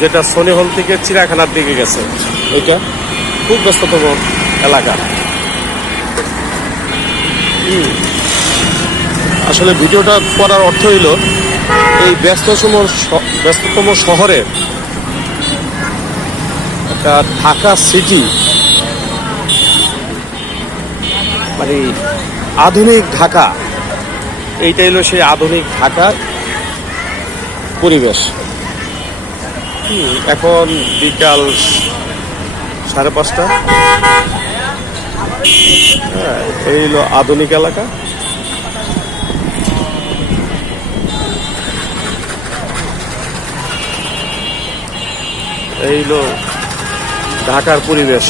যেটা সনি হল থেকে চিড়িয়াখানার দিকে গেছে, ওইটা খুব ব্যস্ততম এলাকা। আসলে ভিডিওটা করার অর্থ হইল এই ব্যস্ততম শহরে একটা ঢাকা সিটি, মানে আধুনিক ঢাকা, এইটাই হলো সেই আধুনিক ঢাকার পরিবেশ। এখন বিকাল 5:30। হ্যাঁ, এই হলো আধুনিক এলাকা। এই হলো ঢাকার পরিবেশ।